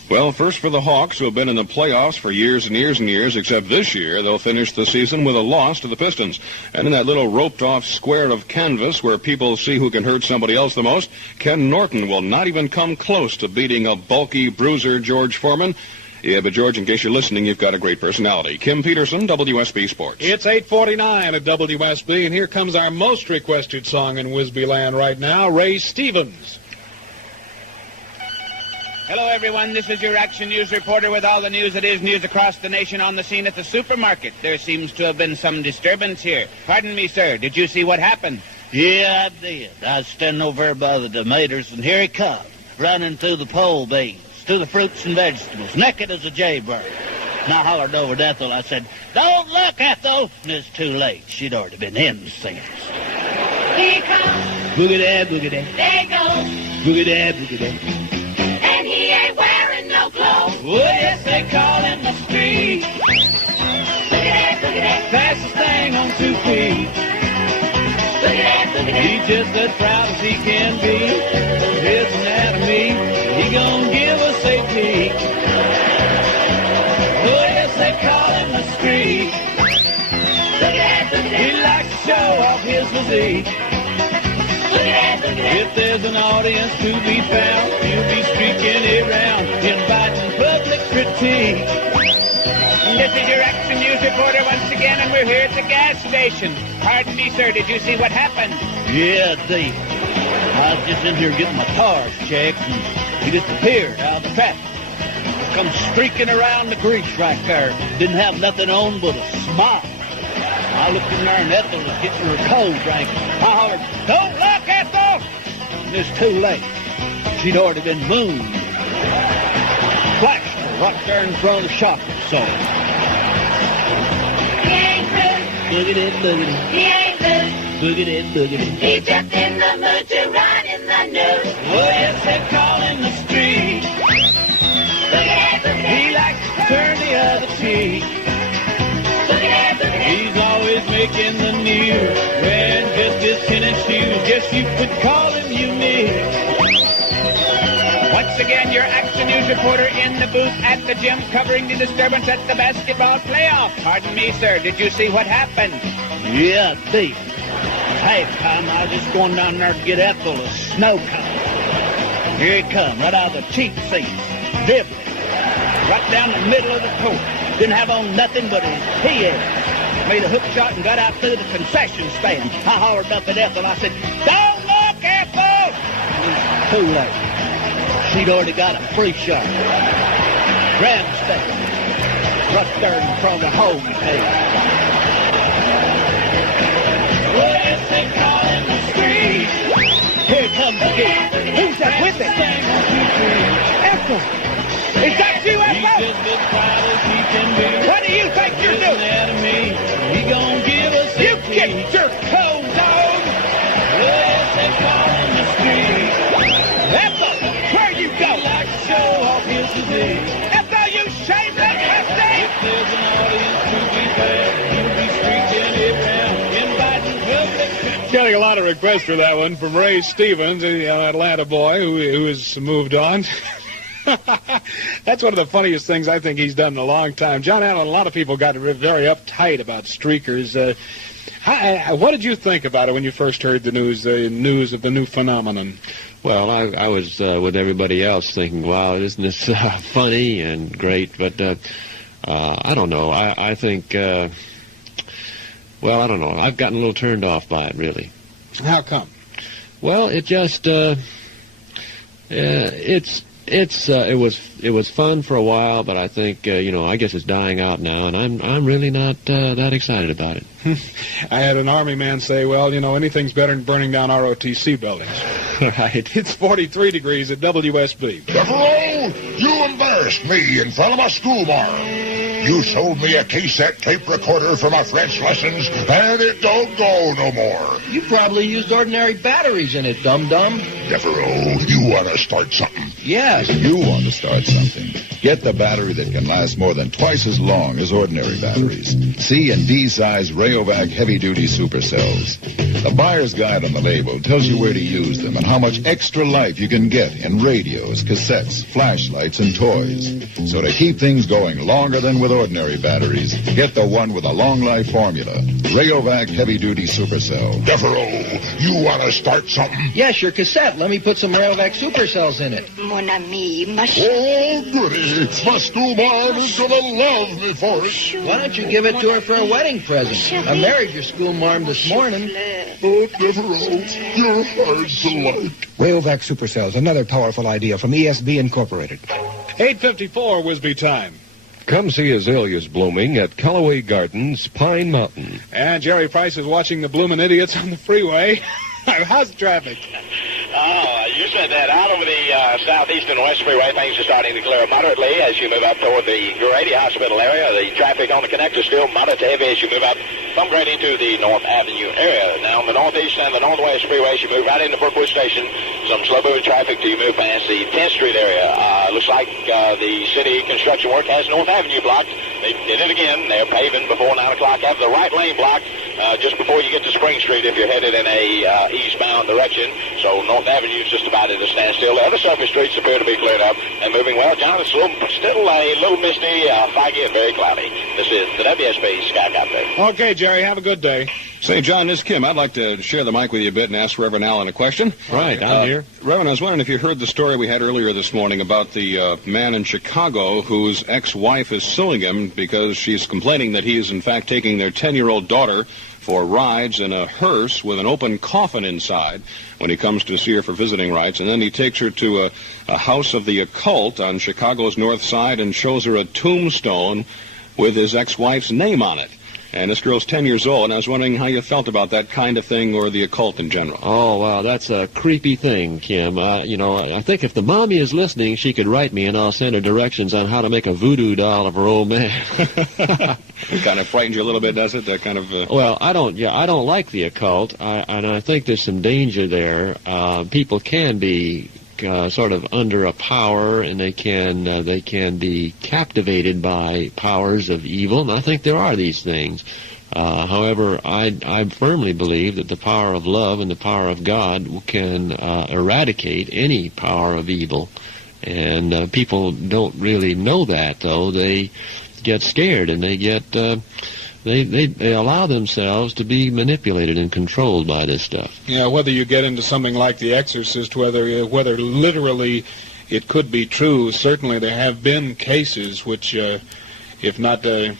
Well, first for the Hawks, who have been in the playoffs for years and years and years, except this year they'll finish the season with a loss to the Pistons. And in that little roped-off square of canvas where people see who can hurt somebody else the most, Ken Norton will not even come close to beating a bulky bruiser George Foreman. Yeah, but George, in case you're listening, you've got a great personality. Kim Peterson, WSB Sports. It's 8:49 at WSB, and here comes our most requested song in WSB land right now, Ray Stevens. Hello, everyone. This is your Action News reporter with all the news that is news across the nation on the scene at the supermarket. There seems to have been some disturbance here. Pardon me, sir. Did you see what happened? Yeah, I did. I was standing over there by the tomatoes, and here he comes, running through the pole beans, through the fruits and vegetables, naked as a jaybird. And I hollered over to Ethel. I said, "Don't look, Ethel!" And it's too late. She'd already been in since. Here he comes. Boogie-dad, boogie-dad. There he goes. Boogie-dad, boogie-dad. And he ain't wearing no clothes. Oh, yes, they call him the street. Look at that, look at that. Fastest thing on 2 feet. Look at that, look at that. He's just as proud as he can be. His anatomy, he gonna give us a peek. Oh, yes, they call him the street. Look at that, look at that. He likes to show off his physique. Look at that, look at that. If there's an audience to be found, he'll be streaking around, inviting public critique. This is your Action News reporter once again, and we're here at the gas station. Pardon me, sir, did you see what happened? Yeah, I did. I was just in here getting my tires checked, and he disappeared out of the traffic. Come streaking around the grease right there. Didn't have nothing on but a smile. I looked in there, and Ethel was getting her cold drink. I hollered, "Don't look, Ethel!" And it's too late. She'd already been mooned. Flashed her right there in front of the shopping center. He ain't blue. Boogity, boogity. He ain't blue. Boogity, boogity. He just in the mood to ride in the news. Oh, yes, they call him the street. He likes to turn the other cheek. He's always making the news, wearing just his tennis shoes. Guess you could call him unique. Once again, your Action News reporter in the booth at the gym covering the disturbance at the basketball playoff. Pardon me, sir, did you see what happened? Yeah, thief. Hey, Tom, I was just going down there to get Ethel a snow cone. Here he come, right out of the cheap seat, dribbling, right down the middle of the court. Didn't have on nothing but his head. Made a hook shot and got out through the concession stand. I hollered up at Ethel. I said, "Don't look, Ethel!" It was too late. She'd already got a free shot. Grand step. Right there in front of the home table. Oh, yes, they call him the street. Here comes again. Who's that with him? Ethel! Is that you, He's Ethel? just as proud as he can be. What do you think you're doing? Listen to me. He gonna give us You a get key. your clothes on! Oh, yes, they call him the street. Ethel, where you He go? likes to show off his physique. Ethel, you shameless hussy! If there's an audience to be fed, he'll be streaking it round, inviting public. Getting a lot of requests for that one from Ray Stevens, an Atlanta boy who has moved on. That's one of the funniest things I think he's done in a long time. John Allen, a lot of people got very uptight about streakers. What did you think about it when you first heard the news of the new phenomenon? Well, I was with everybody else thinking, wow, isn't this funny and great? But I don't know. I think, well, I don't know. I've gotten a little turned off by it, really. How come? Well, it just, it was fun for a while, but I think, I guess it's dying out now, and I'm really not that excited about it. I had an Army man say, well, anything's better than burning down ROTC buildings. Right. It's 43 degrees at WSB. Devereaux, you embarrassed me in front of my schoolmarm. You sold me a cassette tape recorder for my French lessons, and it don't go no more. You probably used ordinary batteries in it, dum-dum. Devereaux, you want to start something? Yes. If you want to start something, get the battery that can last more than twice as long as ordinary batteries. C and D size Rayovac heavy-duty supercells. The buyer's guide on the label tells you where to use them and how much extra life you can get in radios, cassettes, flashlights, and toys. So to keep things going longer than with ordinary batteries, get the one with a long life formula. Rayovac heavy-duty supercell. Devereaux, you want to start something? Yes, your cassette. Let me put some Rayovac supercells in it. Mon ami, Oh, goody. My schoolmarm is going to love me for it. Why don't you give it to her for a wedding present? I married your schoolmarm this morning. Oh, Devereaux, you're hard to like. Rayovac Supercells, another powerful idea from ESB Incorporated. 8:54 Wisby time. Come see azaleas blooming at Callaway Gardens, Pine Mountain. And Jerry Price is watching the bloomin' idiots on the freeway. How's traffic? Oh, you said that. Out over the southeastern west freeway, things are starting to clear moderately as you move up toward the Grady Hospital area. The traffic on the connector still moderate to heavy as you move up from Grady to the North Avenue area. Now, on the northeast and the northwest freeways, you move right into Brookwood Station. Some slow-moving traffic till you move past the 10th Street area. Looks like the city construction work has North Avenue blocked. They did it again. They're paving before 9 o'clock. Have the right lane blocked just before you get to Spring Street if you're headed in a eastbound direction. So North Avenue is just about at a standstill. The other surface streets appear to be cleared up and moving well. John, it's still a little misty, foggy, and very cloudy. This is the WSB Skycopter. Okay, Jerry, have a good day. Say, John, this is Kim. I'd like to share the mic with you a bit and ask Reverend Allen a question. Right, I'm here. Reverend, I was wondering if you heard the story we had earlier this morning about the man in Chicago whose ex-wife is suing him because she's complaining that he is, in fact, taking their 10-year-old daughter for rides in a hearse with an open coffin inside when he comes to see her for visiting rights. And then he takes her to a house of the occult on Chicago's north side and shows her a tombstone with his ex-wife's name on it. And this girl's 10 years old, and I was wondering how you felt about that kind of thing or the occult in general. Oh, wow, that's a creepy thing, Kim. I think if the mommy is listening, she could write me, and I'll send her directions on how to make a voodoo doll of her old man. It kind of frightens you a little bit, does it? That kind of... Well, I don't like the occult, and I think there's some danger there. People can be sort of under a power, and they can be captivated by powers of evil, and I think there are these things. However, I firmly believe that the power of love and the power of God can eradicate any power of evil, and people don't really know that, though. They get scared, and they get... They allow themselves to be manipulated and controlled by this stuff. Yeah, whether you get into something like The Exorcist, whether literally it could be true, certainly there have been cases which, if not taken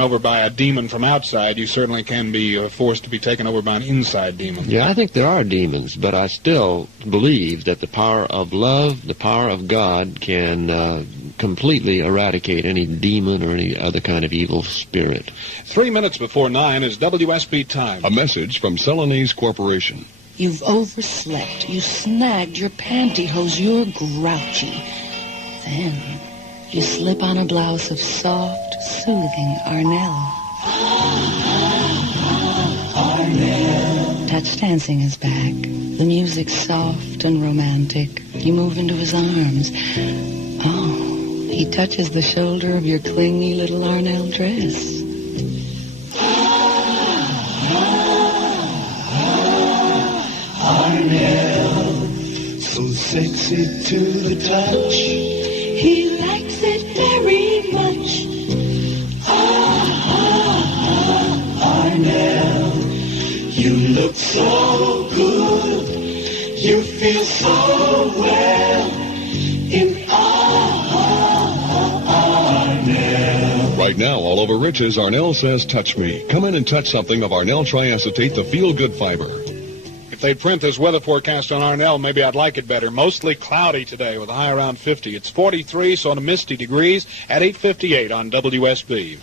over by a demon from outside, you certainly can be forced to be taken over by an inside demon. Yeah, I think there are demons, but I still believe that the power of love, the power of God, can completely eradicate any demon or any other kind of evil spirit. 3 minutes before 9 is WSB time. A message from Celanese Corporation. You've overslept. You snagged your pantyhose. You're grouchy. Then you slip on a blouse of soft, soothing Arnell. Touch dancing is back. The music's soft and romantic. You move into his arms. Oh, he touches the shoulder of your clingy little Arnell dress. Arnell, so sexy to the touch. He likes it very much. Arnell, you look so good. You feel so well in Arnell. Right now, all over Rich's, Arnell says, touch me. Come in and touch something of Arnell Triacetate, the feel-good fiber. If they'd print this weather forecast on Arnell, maybe I'd like it better. Mostly cloudy today with a high around 50. It's 43, so on a misty degrees at 8:58 on WSB.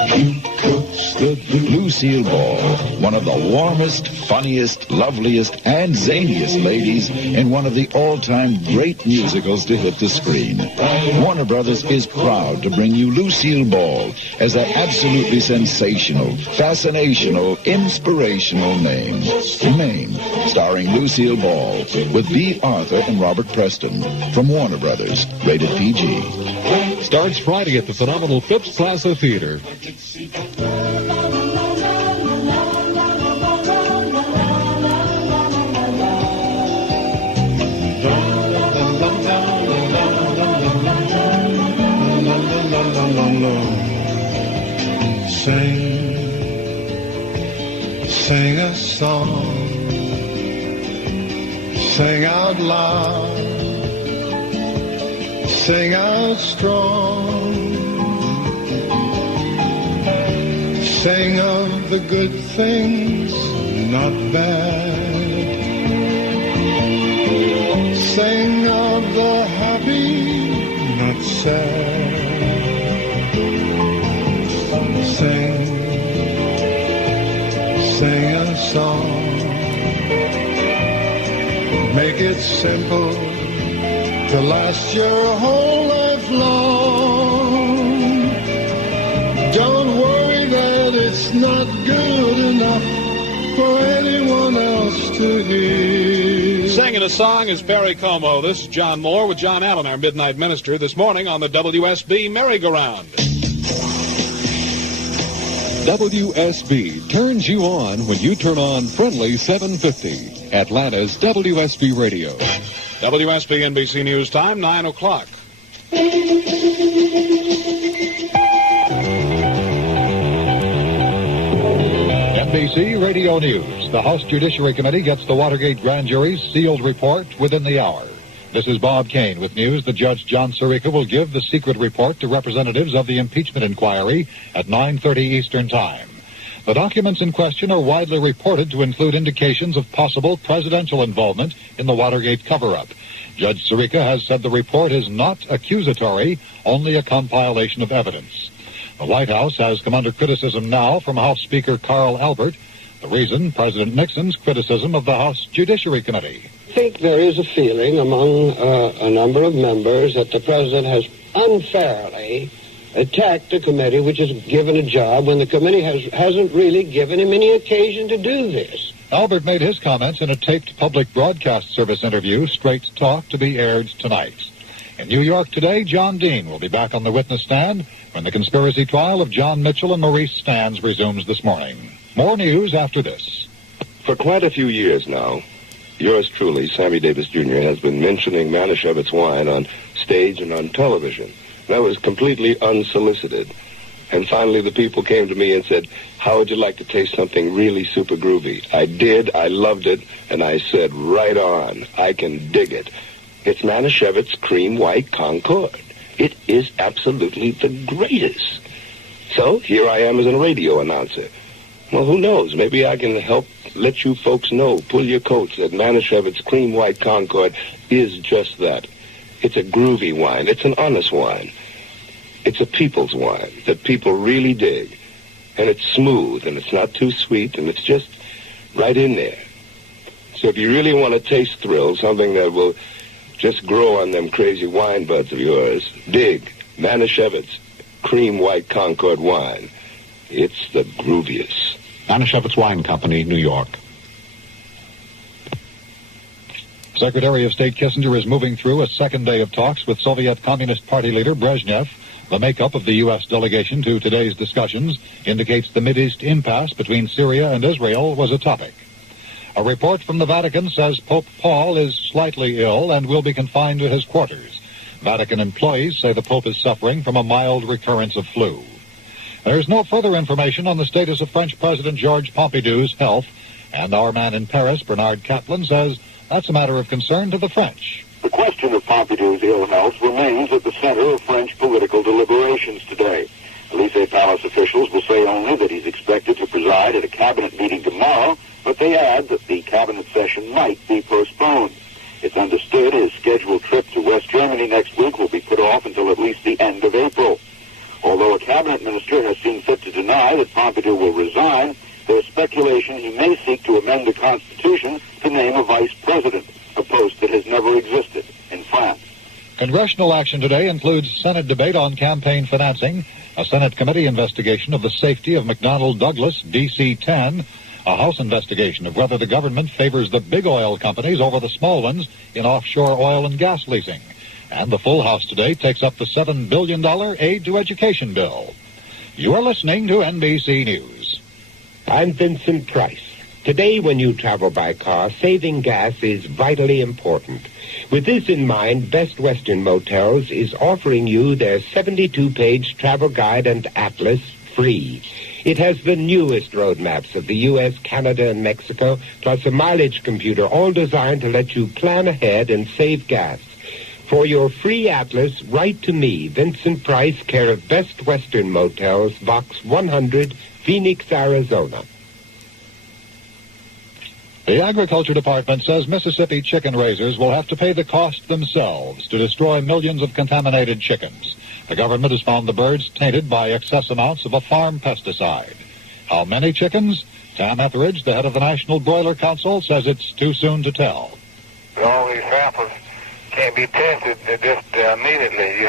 Lucille Ball, one of the warmest, funniest, loveliest, and zaniest ladies in one of the all-time great musicals to hit the screen. Warner Brothers is proud to bring you Lucille Ball as an absolutely sensational, fascinational, inspirational name. Starring Lucille Ball with B. Arthur and Robert Preston from Warner Brothers, rated PG. Starts Friday at the phenomenal Phipps Plaza Theater. Sing a song. Sing out loud, sing out strong, sing of the good things, not bad, sing of the happy, not sad, sing a song. Make it simple to last your whole life long. Don't worry that it's not good enough for anyone else to hear. Singing a song is Perry Como. This is John Moore with John Allen, our Midnight Minister, this morning on the WSB Merry-Go-Round. WSB turns you on when you turn on Friendly 750. Atlanta's WSB Radio. WSB NBC News Time, 9 o'clock. NBC Radio News. The House Judiciary Committee gets the Watergate Grand Jury's sealed report within the hour. This is Bob Kane with news that Judge John Sirica will give the secret report to representatives of the impeachment inquiry at 9:30 Eastern Time. The documents in question are widely reported to include indications of possible presidential involvement in the Watergate cover-up. Judge Sirica has said the report is not accusatory, only a compilation of evidence. The White House has come under criticism now from House Speaker Carl Albert. The reason, President Nixon's criticism of the House Judiciary Committee. I think there is a feeling among a number of members that the president has unfairly attacked the committee which is given a job when the committee hasn't really given him any occasion to do this. Albert made his comments in a taped public broadcast service interview, Straight Talk, to be aired tonight. In New York today, John Dean will be back on the witness stand when the conspiracy trial of John Mitchell and Maurice Stans resumes this morning. More news after this. For quite a few years now, yours truly, Sammy Davis Jr., has been mentioning Manischewitz wine on stage and on television. That was completely unsolicited. And finally the people came to me and said, how would you like to taste something really super groovy? I did, I loved it, and I said, right on, I can dig it. It's Manischewitz Cream White Concord. It is absolutely the greatest. So here I am as a radio announcer. Well, who knows? Maybe I can help let you folks know, pull your coats, that Manischewitz Cream White Concord is just that. It's a groovy wine. It's an honest wine. It's a people's wine that people really dig. And it's smooth, and it's not too sweet, and it's just right in there. So if you really want a taste thrill, something that will just grow on them crazy wine buds of yours, dig Manischewitz Cream White Concord wine. It's the grooviest. Manischewitz Wine Company, New York. Secretary of State Kissinger is moving through a second day of talks with Soviet Communist Party leader Brezhnev. The makeup of the U.S. delegation to today's discussions indicates the Mideast impasse between Syria and Israel was a topic. A report from the Vatican says Pope Paul is slightly ill and will be confined to his quarters. Vatican employees say the Pope is suffering from a mild recurrence of flu. There's no further information on the status of French President Georges Pompidou's health, and our man in Paris, Bernard Kaplan, says that's a matter of concern to the French. The question of Pompidou's ill health remains at the center of French political deliberations today. Élysée Palace officials will say only that he's expected to preside at a cabinet meeting tomorrow, but they add that the cabinet session might be postponed. It's understood his scheduled trip to West Germany next week will be put off until at least the end of April. Although a cabinet minister has seen fit to deny that Pompidou will resign, there's speculation he may seek to amend the Constitution to name a vice president, a post that has never existed in France. Congressional action today includes Senate debate on campaign financing, a Senate committee investigation of the safety of McDonnell Douglas DC-10, a House investigation of whether the government favors the big oil companies over the small ones in offshore oil and gas leasing. And the full House today takes up the $7 billion aid to education bill. You are listening to NBC News. I'm Vincent Price. Today, when you travel by car, saving gas is vitally important. With this in mind, Best Western Motels is offering you their 72-page travel guide and atlas free. It has the newest road maps of the U.S., Canada, and Mexico, plus a mileage computer, all designed to let you plan ahead and save gas. For your free atlas, write to me, Vincent Price, care of Best Western Motels, Box 100, Phoenix, Arizona. The Agriculture Department says Mississippi chicken raisers will have to pay the cost themselves to destroy millions of contaminated chickens. The government has found the birds tainted by excess amounts of a farm pesticide. How many chickens? Tam Etheridge, the head of the National Broiler Council, says it's too soon to tell. All these samples can't be tested just immediately.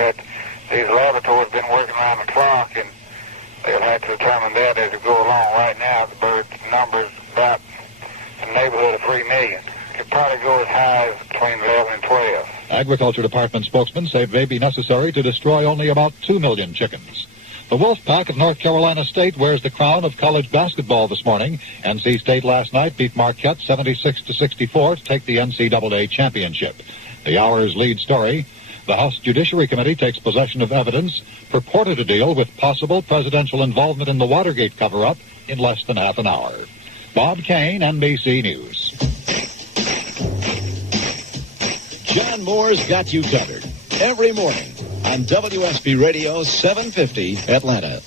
These laboratories been working around the clock, and they'll have to determine that as we go along. Right now, the bird number's about in the neighborhood of 3 million. It probably go as high as between 11 and 12. Agriculture Department spokesman say it may be necessary to destroy only about 2 million chickens. The Wolfpack of North Carolina State wears the crown of college basketball this morning. NC State last night beat Marquette 76-64 to take the NCAA championship. The hour's lead story, the House Judiciary Committee takes possession of evidence purported to deal with possible presidential involvement in the Watergate cover-up in less than half an hour. Bob Kane, NBC News. John Moore's got you covered every morning on WSB Radio 750 Atlanta.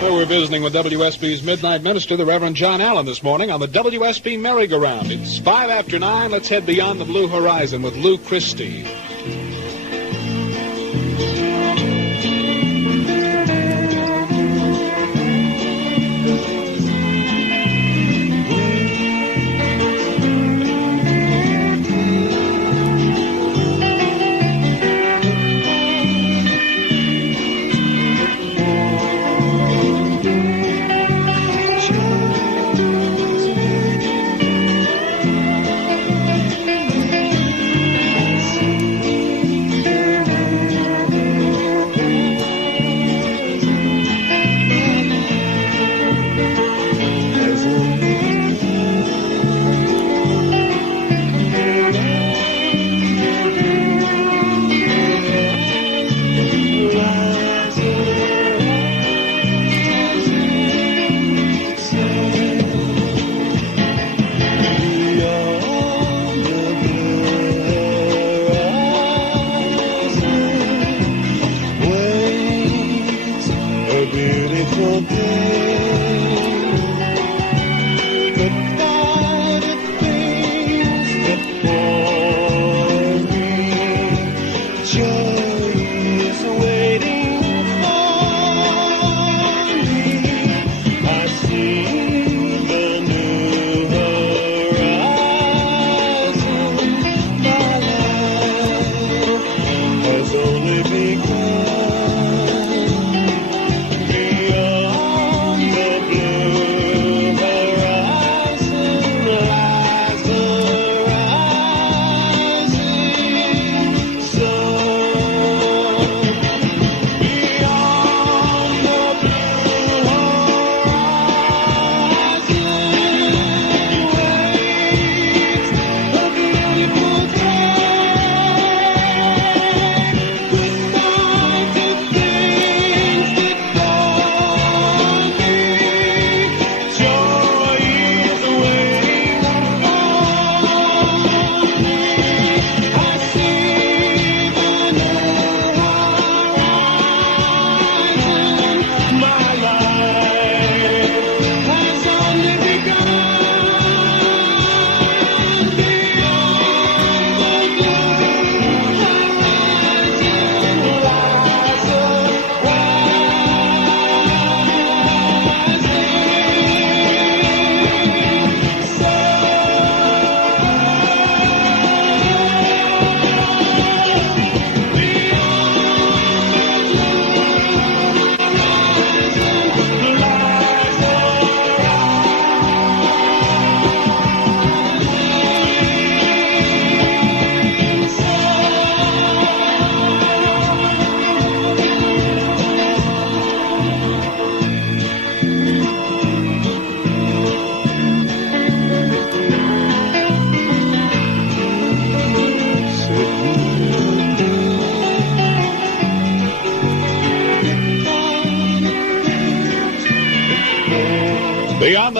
So we're visiting with WSB's Midnight Minister, the Reverend John Allen, this morning on the WSB merry-go-round. It's 5 after 9. Let's head beyond the blue horizon with Lou Christie.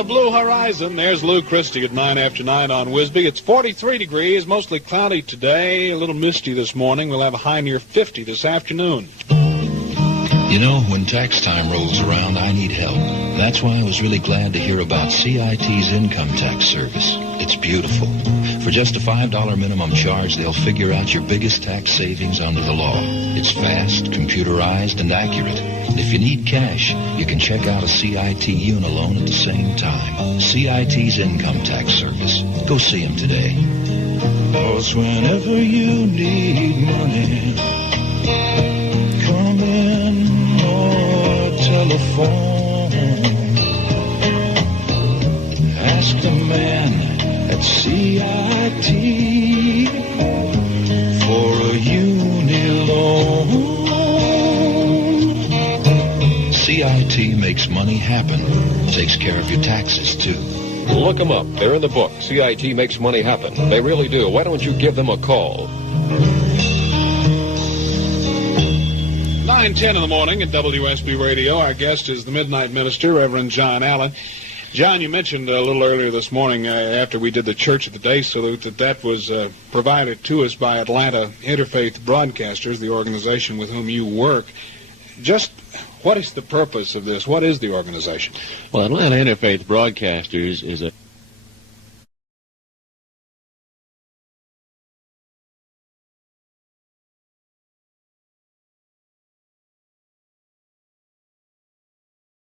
the blue horizon. There's Lou Christie at 9 after 9 on WSB. It's 43 degrees, mostly cloudy today, a little misty this morning. We'll have a high near 50 this afternoon. You know, when tax time rolls around, I need help. That's why I was really glad to hear about CIT's income tax service. It's beautiful. For just a $5 minimum charge, they'll figure out your biggest tax savings under the law. It's fast, computerized, and accurate. And if you need cash, you can check out a CIT Unilone at the same time. CIT's income tax service. Go see them today. 'Cause whenever you need money, come in or telephone. Ask the man at CIT for a Unilone. CIT makes money happen. Takes care of your taxes, too. Look them up. They're in the book. CIT makes money happen. They really do. Why don't you give them a call? 9:10 in the morning at WSB Radio. Our guest is the Midnight Minister, Reverend John Allen. John, you mentioned a little earlier this morning after we did the Church of the Day salute that was provided to us by Atlanta Interfaith Broadcasters, the organization with whom you work. Just what is the purpose of this? What is the organization? Well, Atlanta Interfaith Broadcasters is a